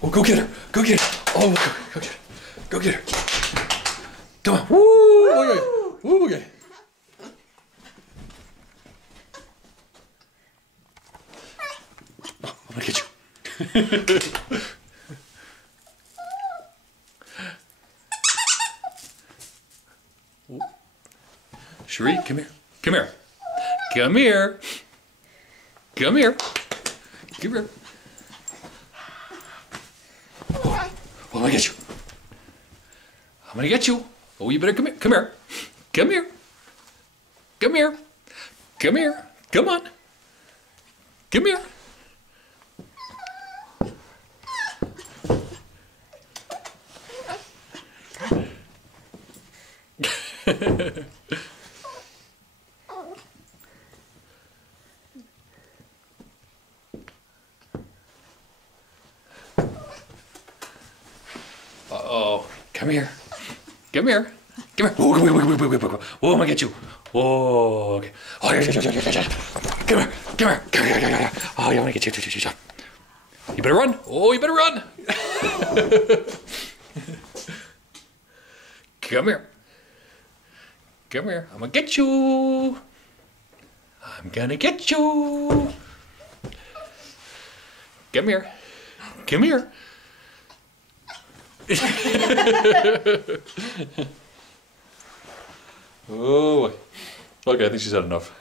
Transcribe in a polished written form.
Oh, go get her. Go get her. Oh, go get her. Go get her. Come on. Woo! Okay. Woo! Okay. Oh, I'm gonna get you. Cherie, come here. Come here. Come here. Come here. Come here. Oh, I'm gonna get you. I'm gonna get you. Oh, you better come here. Come here. Come here. Come here. Come here. Come on. Come here. Uh-oh. Come here. Come here. Come here. Oh, come here. Oh, I'm gonna get you. Oh, okay. Oh, yeah. Come here. Come here. Come here. Oh, yeah, I wanna get you. You better run. Oh, you better run. Come here. Come here. I'm gonna get you. I'm gonna get you. Come here. Come here. Oh, okay, I think she's had enough.